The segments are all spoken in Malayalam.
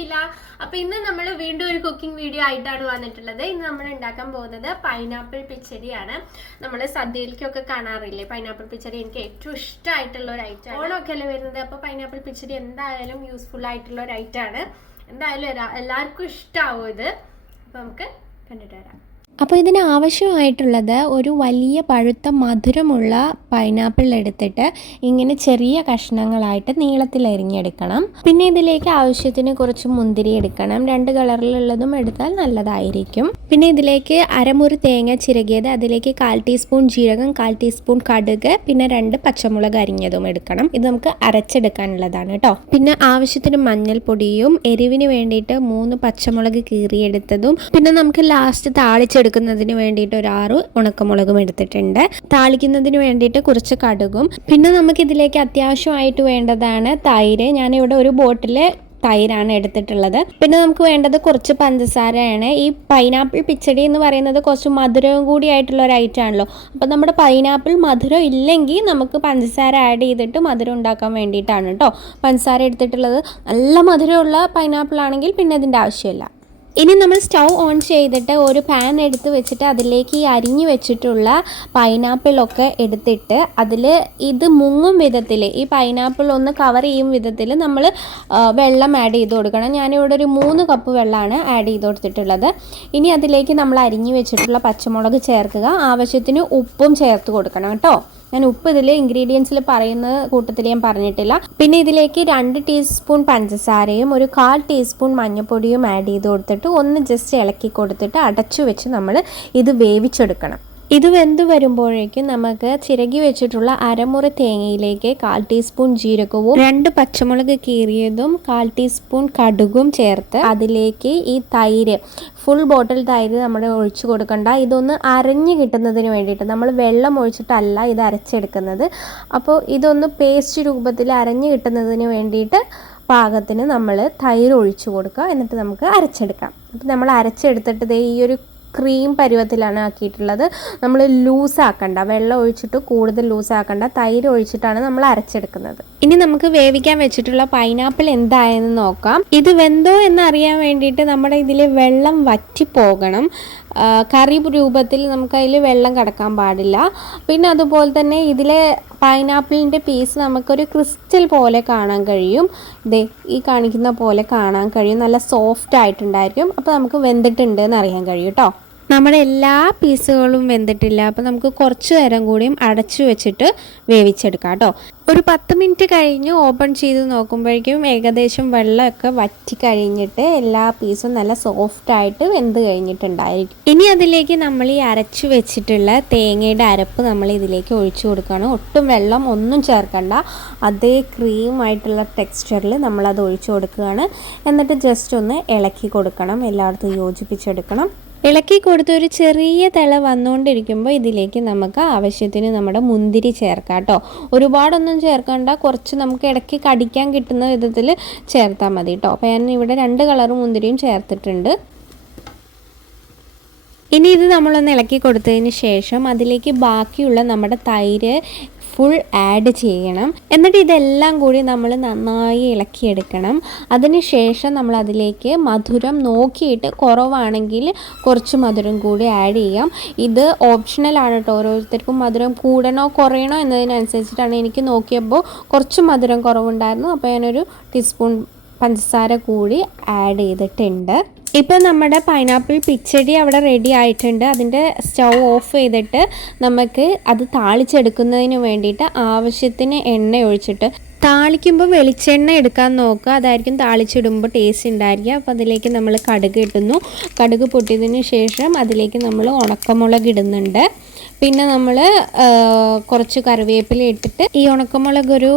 അഖില. അപ്പോൾ ഇന്ന് നമ്മൾ വീണ്ടും ഒരു കുക്കിംഗ് വീഡിയോ ആയിട്ടാണ് വന്നിട്ടുള്ളത്. ഇന്ന് നമ്മൾ ഉണ്ടാക്കാൻ പോകുന്നത് പൈനാപ്പിൾ പിച്ചടിയാണ്. നമ്മൾ സദ്യയിലേക്കൊക്കെ കാണാറില്ലേ പൈനാപ്പിൾ പിച്ചടി? എനിക്ക് ഏറ്റവും ഇഷ്ടമായിട്ടുള്ള ഒരു ഐറ്റം. ഓണമൊക്കെ അല്ലേ വരുന്നത്, അപ്പോൾ പൈനാപ്പിൾ പിച്ചടി എന്തായാലും യൂസ്ഫുൾ ആയിട്ടുള്ള ഒരു ഐറ്റമാണ്. എന്തായാലും എല്ലാവർക്കും ഇഷ്ടമാവും ഇത്. അപ്പോൾ നമുക്ക് കണ്ടിട്ട് വരാം. അപ്പോൾ ഇതിന് ആവശ്യമായിട്ടുള്ളത് ഒരു വലിയ പഴുത്ത മധുരമുള്ള പൈനാപ്പിൾ എടുത്തിട്ട് ഇങ്ങനെ ചെറിയ കഷ്ണങ്ങളായിട്ട് നീളത്തിൽ അരിഞ്ഞെടുക്കണം. പിന്നെ ഇതിലേക്ക് ആവശ്യത്തിന് കുറച്ച് മുന്തിരി എടുക്കണം. 2 കളറിലുള്ളതും എടുത്താൽ നല്ലതായിരിക്കും. പിന്നെ ഇതിലേക്ക് അരമുറി തേങ്ങ ചിരകിയത്, അതിലേക്ക് 1/4 ടീസ്പൂൺ ജീരകം, 1/4 ടീസ്പൂൺ കടുക്, പിന്നെ 2 പച്ചമുളക് അരിഞ്ഞതും എടുക്കണം. ഇത് നമുക്ക് അരച്ചെടുക്കാനുള്ളതാണ് കേട്ടോ. പിന്നെ ആവശ്യത്തിന് മഞ്ഞൾപ്പൊടിയും, എരിവിന് വേണ്ടിയിട്ട് 3 പച്ചമുളക് കീറിയെടുത്തതും, പിന്നെ നമുക്ക് ലാസ്റ്റ് താളിച്ചെടുക്കുന്നതിന് വേണ്ടിയിട്ട് ഒരു 6 ഉണക്കമുളകും എടുത്തിട്ടുണ്ട്. താളിക്കുന്നതിന് വേണ്ടിയിട്ട് കുറച്ച് കടുകും. പിന്നെ നമുക്ക് ഇതിലേക്ക് അത്യാവശ്യമായിട്ട് വേണ്ടതാണ് തൈര്. ഞാനിവിടെ ഒരു ബോട്ടിൽ തൈരാണ് എടുത്തിട്ടുള്ളത്. പിന്നെ നമുക്ക് വേണ്ടത് കുറച്ച് പഞ്ചസാരയാണ്. ഈ പൈനാപ്പിൾ പിച്ചടി എന്ന് പറയുന്നത് കുറച്ച് മധുരവും കൂടി ആയിട്ടുള്ള ഒരു ഐറ്റം ആണല്ലോ. അപ്പോൾ നമ്മുടെ പൈനാപ്പിൾ മധുരം ഇല്ലെങ്കിൽ നമുക്ക് പഞ്ചസാര ആഡ് ചെയ്തിട്ട് മധുരം ഉണ്ടാക്കാൻ വേണ്ടിയിട്ടാണ് കേട്ടോ പഞ്ചസാര എടുത്തിട്ടുള്ളത്. നല്ല മധുരമുള്ള പൈനാപ്പിൾ ആണെങ്കിൽ പിന്നെ ഇതിൻ്റെ ആവശ്യമില്ല. ഇനി നമ്മൾ സ്റ്റൗ ഓൺ ചെയ്തിട്ട് ഒരു പാൻ എടുത്ത് വെച്ചിട്ട് അതിലേക്ക് ഈ അരിഞ്ഞു വെച്ചിട്ടുള്ള പൈനാപ്പിളൊക്കെ എടുത്തിട്ട് അതിൽ ഇത് മുങ്ങും വിധത്തിൽ, ഈ പൈനാപ്പിൾ ഒന്ന് കവർ ചെയ്യും വിധത്തിൽ നമ്മൾ വെള്ളം ആഡ് ചെയ്ത് കൊടുക്കണം. ഞാനിവിടെ ഒരു 3 കപ്പ് വെള്ളമാണ് ആഡ് ചെയ്ത് കൊടുത്തിട്ടുള്ളത്. ഇനി അതിലേക്ക് നമ്മൾ അരിഞ്ഞു വെച്ചിട്ടുള്ള പച്ചമുളക് ചേർക്കുക. ആവശ്യത്തിന് ഉപ്പും ചേർത്ത് കൊടുക്കണം കേട്ടോ. ഞാൻ ഉപ്പ് ഇതിൽ ഇൻഗ്രീഡിയൻസിൽ പറയുന്ന കൂട്ടത്തിൽ ഞാൻ പറഞ്ഞിട്ടില്ല. പിന്നെ ഇതിലേക്ക് 2 ടീസ്പൂൺ പഞ്ചസാരയും ഒരു 1/4 ടീസ്പൂൺ മഞ്ഞൾപ്പൊടിയും ആഡ് ചെയ്ത് കൊടുത്തിട്ട് ഒന്ന് ജസ്റ്റ് ഇളക്കി കൊടുത്തിട്ട് അടച്ചു വെച്ച് നമ്മൾ ഇത് വേവിച്ചെടുക്കണം. ഇത് വെന്ത് വരുമ്പോഴേക്കും നമുക്ക് ചിരകി വെച്ചിട്ടുള്ള അരമുറി തേങ്ങയിലേക്ക് 1/4 ടീസ്പൂൺ ജീരകവും 2 പച്ചമുളക് കീറിയതും 1/4 ടീസ്പൂൺ കടുകും ചേർത്ത് അതിലേക്ക് ഈ തൈര്, ഫുൾ ബോട്ടിൽ തൈര് നമ്മൾ ഒഴിച്ചു കൊടുക്കണ്ട. ഇതൊന്ന് അരഞ്ഞ് കിട്ടുന്നതിന് വേണ്ടിയിട്ട്, നമ്മൾ വെള്ളം ഒഴിച്ചിട്ടല്ല ഇത് അരച്ചെടുക്കുന്നത്. അപ്പോൾ ഇതൊന്ന് പേസ്റ്റ് രൂപത്തിൽ അരഞ്ഞ് കിട്ടുന്നതിന് വേണ്ടിയിട്ട് പാകത്തിന് നമ്മൾ തൈര് ഒഴിച്ചു കൊടുക്കുക. എന്നിട്ട് നമുക്ക് അരച്ചെടുക്കാം. അപ്പോൾ നമ്മൾ അരച്ചെടുത്തിട്ട് ഈ ഒരു ക്രീം പരുവത്തിലാണ് ആക്കിയിട്ടുള്ളത്. നമ്മൾ ലൂസാക്കണ്ട, വെള്ളം ഒഴിച്ചിട്ട് കൂടുതൽ ലൂസാക്കണ്ട, തൈര് ഒഴിച്ചിട്ടാണ് നമ്മൾ അരച്ചെടുക്കുന്നത്. ഇനി നമുക്ക് വേവിക്കാൻ വെച്ചിട്ടുള്ള പൈനാപ്പിൾ എന്തായെന്ന് നോക്കാം. ഇത് വെന്തോ എന്നറിയാൻ വേണ്ടിയിട്ട് നമ്മുടെ ഇതിൽ വെള്ളം വറ്റിപ്പോകണം. കറി രൂപത്തിൽ നമുക്കതിൽ വെള്ളം കിടക്കാൻ പാടില്ല. പിന്നെ അതുപോലെ തന്നെ ഇതിലെ പൈനാപ്പിളിൻ്റെ പീസ് നമുക്കൊരു ക്രിസ്റ്റൽ പോലെ കാണാൻ കഴിയും. ദേ ഈ കാണിക്കുന്ന പോലെ കാണാൻ കഴിയും. നല്ല സോഫ്റ്റ് ആയിട്ടുണ്ടായിരിക്കും. അപ്പോൾ നമുക്ക് വെന്തിട്ടുണ്ട് എന്ന് അറിയാൻ കഴിയും കേട്ടോ. നമ്മുടെ എല്ലാ പീസുകളും വെന്തിട്ടില്ല. അപ്പോൾ നമുക്ക് കുറച്ച് നേരം കൂടിയും അടച്ചു വെച്ചിട്ട് വേവിച്ചെടുക്കാം കേട്ടോ. ഒരു 10 മിനിറ്റ് കഴിഞ്ഞ് ഓപ്പൺ ചെയ്ത് നോക്കുമ്പോഴേക്കും ഏകദേശം വെള്ളമൊക്കെ വറ്റി കഴിഞ്ഞിട്ട് എല്ലാ പീസും നല്ല സോഫ്റ്റായിട്ട് വെന്ത് കഴിഞ്ഞിട്ടുണ്ടായിരിക്കും. ഇനി അതിലേക്ക് നമ്മൾ ഈ അരച്ചു വെച്ചിട്ടുള്ള തേങ്ങയുടെ അരപ്പ് നമ്മൾ ഇതിലേക്ക് ഒഴിച്ചു കൊടുക്കുകയാണ്. ഒട്ടും വെള്ളം ഒന്നും ചേർക്കണ്ട, അതേ ക്രീമായിട്ടുള്ള ടെക്സ്ചറിൽ നമ്മളത് ഒഴിച്ചു കൊടുക്കുകയാണ്. എന്നിട്ട് ജസ്റ്റ് ഒന്ന് ഇളക്കി കൊടുക്കണം, എല്ലായിടത്തും യോജിപ്പിച്ചെടുക്കണം. ഇളക്കി കൊടുത്ത് ഒരു ചെറിയ തിള വന്നുകൊണ്ടിരിക്കുമ്പോൾ ഇതിലേക്ക് നമുക്ക് ആവശ്യത്തിന് നമ്മുടെ മുന്തിരി ചേർക്കാം കേട്ടോ. ഒരുപാടൊന്നും ചേർക്കണ്ട, കുറച്ച് നമുക്ക് ഇടയ്ക്ക് കടിക്കാൻ കിട്ടുന്ന വിധത്തിൽ ചേർത്താൽ മതി കേട്ടോ. അപ്പോൾ ഞാൻ ഇവിടെ 2 കളർ മുന്തിരിയും ചേർത്തിട്ടുണ്ട്. ഇനി ഇത് നമ്മളൊന്ന് ഇളക്കി കൊടുത്തതിന് ശേഷം അതിലേക്ക് ബാക്കിയുള്ള നമ്മുടെ തൈര് ഫുൾ ആഡ് ചെയ്യണം. എന്നിട്ട് ഇതെല്ലാം കൂടി നമ്മൾ നന്നായി ഇളക്കിയെടുക്കണം. അതിനുശേഷം നമ്മൾ അതിലേക്ക് മധുരം നോക്കിയിട്ട് കുറവാണെങ്കിൽ കുറച്ച് മധുരം കൂടി ആഡ് ചെയ്യാം. ഇത് ഓപ്ഷണലാണ് കേട്ടോ. ഓരോരുത്തർക്കും മധുരം കൂടണോ കുറയണോ എന്നതിനനുസരിച്ചിട്ടാണ്. എനിക്ക് നോക്കിയപ്പോൾ കുറച്ച് മധുരം കുറവുണ്ടായിരുന്നു. അപ്പോൾ ഞാനൊരു ടീസ്പൂൺ പഞ്ചസാര കൂടി ആഡ് ചെയ്തിട്ടുണ്ട്. ഇപ്പം നമ്മുടെ പൈനാപ്പിൾ പിച്ചടി അവിടെ റെഡി ആയിട്ടുണ്ട്. അതിൻ്റെ സ്റ്റൗ ഓഫ് ചെയ്തിട്ട് നമുക്ക് അത് താളിച്ചെടുക്കുന്നതിന് വേണ്ടിയിട്ട് ആവശ്യത്തിന് എണ്ണ ഒഴിച്ചിട്ട്, താളിക്കുമ്പോൾ വെളിച്ചെണ്ണ എടുക്കാൻ നോക്കുക, അതായിരിക്കും താളിച്ചിടുമ്പോൾ ടേസ്റ്റ് ഉണ്ടായിരിക്കുക. അപ്പോൾ അതിലേക്ക് നമ്മൾ കടുക് ഇടുന്നു. കടുക് പൊട്ടിയതിന് ശേഷം അതിലേക്ക് നമ്മൾ ഉണക്കമുളക് ഇടുന്നുണ്ട്. പിന്നെ നമ്മൾ കുറച്ച് കറിവേപ്പില ഇട്ടിട്ട് ഈ ഉണക്കമുളക് ഒരു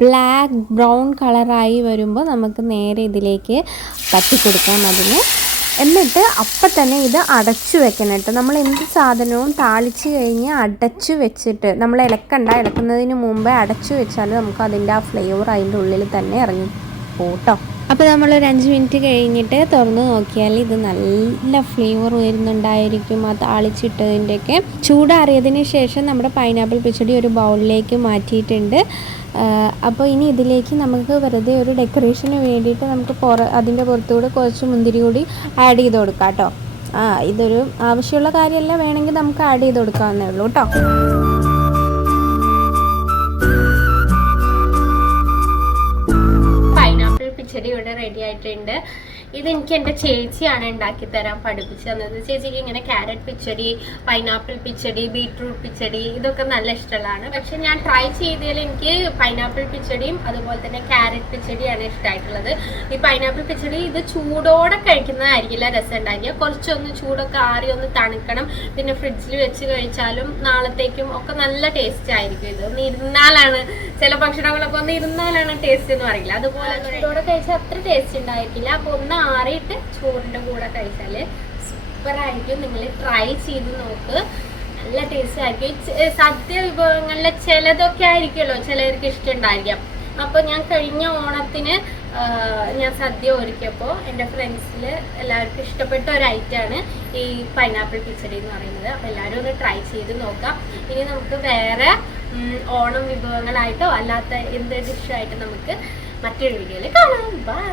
ബ്ലാക്ക് ബ്രൗൺ കളറായി വരുമ്പോൾ നമുക്ക് നേരെ ഇതിലേക്ക് തട്ടിക്കൊടുക്കാം അതിന്. എന്നിട്ട് അപ്പം തന്നെ ഇത് അടച്ചു വെക്കണം കേട്ടോ. നമ്മൾ എന്ത് സാധനവും താളിച്ച് കഴിഞ്ഞ് അടച്ചു വെച്ചിട്ട് നമ്മൾ ഇളക്കുന്നതിന് മുമ്പേ അടച്ചു വെച്ചാൽ നമുക്ക് അതിൻ്റെ ആ ഫ്ലേവർ അതിൻ്റെ ഉള്ളിൽ തന്നെ ഇറങ്ങി പോട്ടോ. അപ്പോൾ നമ്മളൊരു 5 മിനിറ്റ് കഴിഞ്ഞിട്ട് തുറന്ന് നോക്കിയാൽ ഇത് നല്ല ഫ്ലേവർ വരുന്നുണ്ടായിരിക്കും ആ താളിച്ചിട്ടതിൻ്റെയൊക്കെ. ചൂടാറിയതിന് ശേഷം നമ്മുടെ പൈനാപ്പിൾ പച്ചടി ഒരു ബൗളിലേക്ക് മാറ്റിയിട്ടുണ്ട്. അപ്പോൾ ഇനി ഇതിലേക്ക് നമുക്ക് വെറുതെ ഒരു ഡെക്കറേഷന് വേണ്ടിയിട്ട് നമുക്ക് അതിൻ്റെ പുറത്തുകൂടെ കുറച്ച് മുന്തിരി കൂടി ആഡ് ചെയ്ത് കൊടുക്കാം കേട്ടോ. ഇതൊരു ആവശ്യമുള്ള കാര്യമല്ല, വേണമെങ്കിൽ നമുക്ക് ആഡ് ചെയ്ത് കൊടുക്കാവുന്നേ ഉള്ളൂ കേട്ടോ. പിച്ചടി ഇവിടെ റെഡി ആയിട്ടുണ്ട്. ഇതെനിക്ക് എൻ്റെ ചേച്ചിയാണ് ഉണ്ടാക്കി തരാൻ പഠിപ്പിച്ചു തന്നത്. ചേച്ചിക്ക് ഇങ്ങനെ ക്യാരറ്റ് പിച്ചടി, പൈനാപ്പിൾ പിച്ചടി, ബീട്രൂട്ട് പിച്ചടി ഇതൊക്കെ നല്ല ഇഷ്ടമുള്ളതാണ്. പക്ഷെ ഞാൻ ട്രൈ ചെയ്തതിൽ എനിക്ക് പൈനാപ്പിൾ പിച്ചടിയും അതുപോലെ തന്നെ ക്യാരറ്റ് പിച്ചടിയാണ് ഇഷ്ടമായിട്ടുള്ളത്. ഈ പൈനാപ്പിൾ പിച്ചടി ഇത് ചൂടോടെ കഴിക്കുന്നതായിരിക്കില്ല രസം ഉണ്ടാക്കിയ, കുറച്ചൊന്ന് ചൂടൊക്കെ ആറി ഒന്ന് തണുക്കണം. പിന്നെ ഫ്രിഡ്ജിൽ വെച്ച് കഴിച്ചാലും നാളത്തേക്കും ഒക്കെ നല്ല ടേസ്റ്റ് ആയിരിക്കും. ഇത് ഒന്ന് ഇരുന്നാലാണ്, ചില ഭക്ഷണങ്ങളൊക്കെ ഒന്ന് ഇരുന്നാലാണ് ടേസ്റ്റ് എന്ന് പറയില്ല, അതുപോലെ ചൂടോടെ കഴിച്ചാൽ അത്ര ടേസ്റ്റ് ഉണ്ടായിരിക്കില്ല. അപ്പോൾ ഒന്ന് ആറിയിട്ട് ചോറിൻ്റെ കൂടെ കഴിച്ചാൽ സൂപ്പറായിരിക്കും. നിങ്ങൾ ട്രൈ ചെയ്ത് നോക്ക്, നല്ല ടേസ്റ്റ് ആയിരിക്കും. സദ്യ വിഭവങ്ങളിലെ ചിലതൊക്കെ ആയിരിക്കുമല്ലോ ചിലർക്ക് ഇഷ്ടമുണ്ടായിരിക്കാം. അപ്പോൾ ഞാൻ കഴിഞ്ഞ ഓണത്തിന് ഞാൻ സദ്യ ഒരുക്കിയപ്പോൾ എൻ്റെ ഫ്രണ്ട്സിൽ എല്ലാവർക്കും ഇഷ്ടപ്പെട്ട ഒരു ഐറ്റമാണ് ഈ പൈനാപ്പിൾ പിച്ചടി എന്ന് പറയുന്നത്. അപ്പോൾ എല്ലാവരും ഒന്ന് ട്രൈ ചെയ്ത് നോക്കാം. ഇനി നമുക്ക് വേറെ ഓണം വിഭവങ്ങളായിട്ടോ അല്ലാത്ത എന്ത് ഡിഷായിട്ട് നമുക്ക് മറ്റൊരു വീഡിയോയിൽ കാണാം. ബൈ.